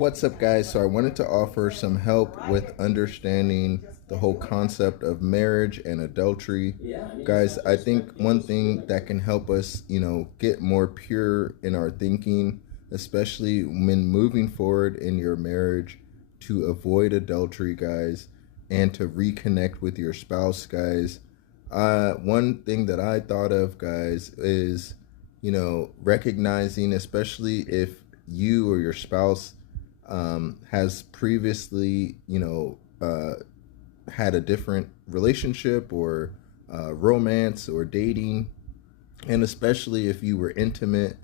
What's up, guys? So, I wanted to offer some help with understanding the whole concept of marriage and adultery. Guys, I think one thing that can help us, get more pure in our thinking, especially when moving forward in your marriage, to avoid adultery, guys, and to reconnect with your spouse, guys. One thing that I thought of, guys, is, recognizing, especially if you or your spouse has previously, had a different relationship or romance or dating, and especially if you were intimate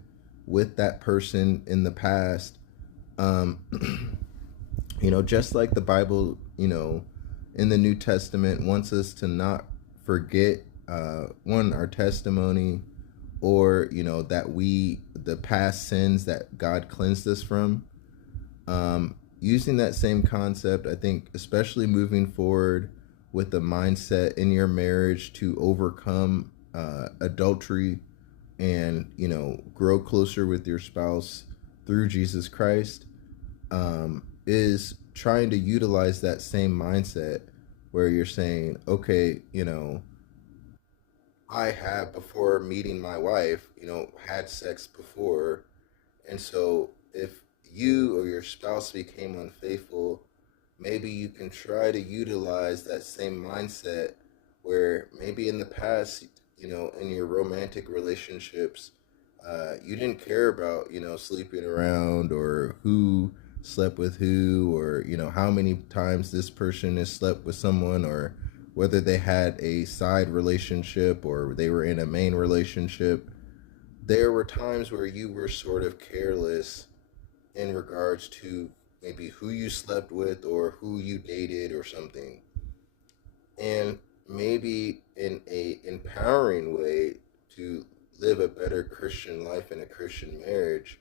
with that person in the past, um, just like the Bible, in the New Testament wants us to not forget, one, our testimony, or, that the past sins that God cleansed us from. Using that same concept, I think, especially moving forward with the mindset in your marriage to overcome adultery and, grow closer with your spouse through Jesus Christ, is trying to utilize that same mindset where you're saying, okay, I have, before meeting my wife, had sex before. And so if you or your spouse became unfaithful, maybe you can try to utilize that same mindset where maybe in the past, in your romantic relationships, you didn't care about, sleeping around or who slept with who, or, how many times this person has slept with someone, or whether they had a side relationship or they were in a main relationship. There were times where you were sort of careless in regards to maybe who you slept with or who you dated or something. And maybe in a empowering way to live a better Christian life in a Christian marriage,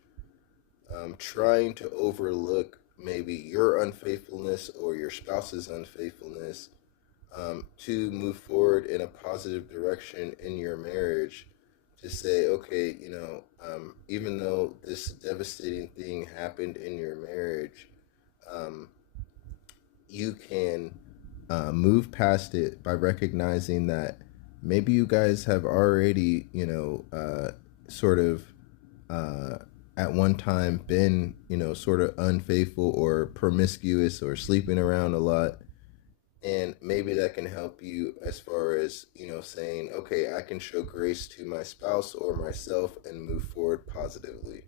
trying to overlook maybe your unfaithfulness or your spouse's unfaithfulness, to move forward in a positive direction in your marriage, to say, okay, even though this devastating thing happened in your marriage, um, you can move past it by recognizing that maybe you guys have already, sort of uh, at one time been, sort of unfaithful or promiscuous or sleeping around a lot. And maybe that can help you as far as, saying, okay, I can show grace to my spouse or myself and move forward positively.